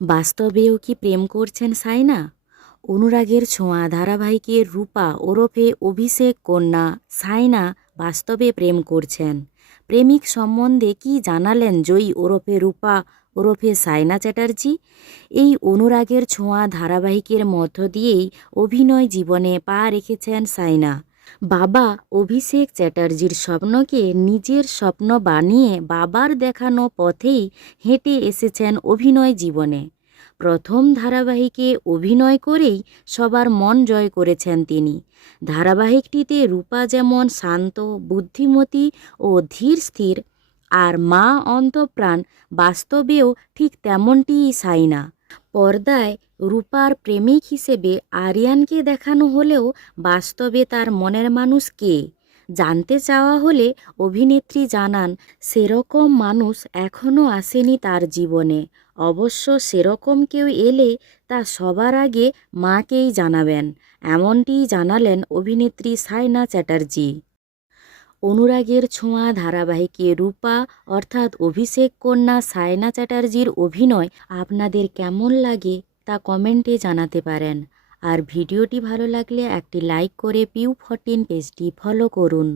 বাস্তবেও কি প্রেম করছেন সাইনা? অনুরাগের ছোঁয়া ধারাবাহিকের রূপা ওরফে অভিষেক কন্যা সাইনা বাস্তবে প্রেম করছেন। প্রেমিক সম্বন্ধে কি জানালেন জয়ী ওরফে রূপা ওরফে সাইনা চ্যাটার্জি? এই অনুরাগের ছোঁয়া ধারাবাহিকের মধ্য দিয়েই অভিনয় জীবনে পা রেখেছেন সাইনা। বাবা অভিষেক চ্যাটার্জির স্বপ্নকে নিজের স্বপ্ন বানিয়ে বাবার দেখানো পথেই হেঁটে এসেছেন অভিনয় জীবনে। প্রথম ধারাবাহিকে অভিনয় করেই সবার মন জয় করেছেন তিনি। ধারাবাহিকটিতে রূপা যেমন শান্ত, বুদ্ধিমতী ও ধীর স্থির, আর মা অন্তপ্রাণ বাস্তবেও ঠিক তেমনটিই সাইনা। পর্দায় রূপার প্রেমিক হিসেবে আরিয়ানকে দেখানো হলেও বাস্তবে তার মনের মানুষ কে? জানতে চাওয়া হলে অভিনেত্রী জানান, সেরকম মানুষ এখনও আসেনি তার জীবনে। অবশ্য সেরকম কেউ এলে তা সবার আগে মাকেই জানাবেন। এমনটিই জানালেন অভিনেত্রী সাইনা চ্যাটার্জি। অনুরাগের ছোঁয়া, ধারাবাহিকে রূপা, অর্থাৎ অভিষেক কন্যা সায়না চ্যাটার্জির অভিনয় আপনাদের কেমন লাগে তা কমেন্টে জানাতে পারেন। আর ভিডিওটি ভালো লাগলে একটি লাইক করে পিউ ফরটিন পেজটি ফলো করুন।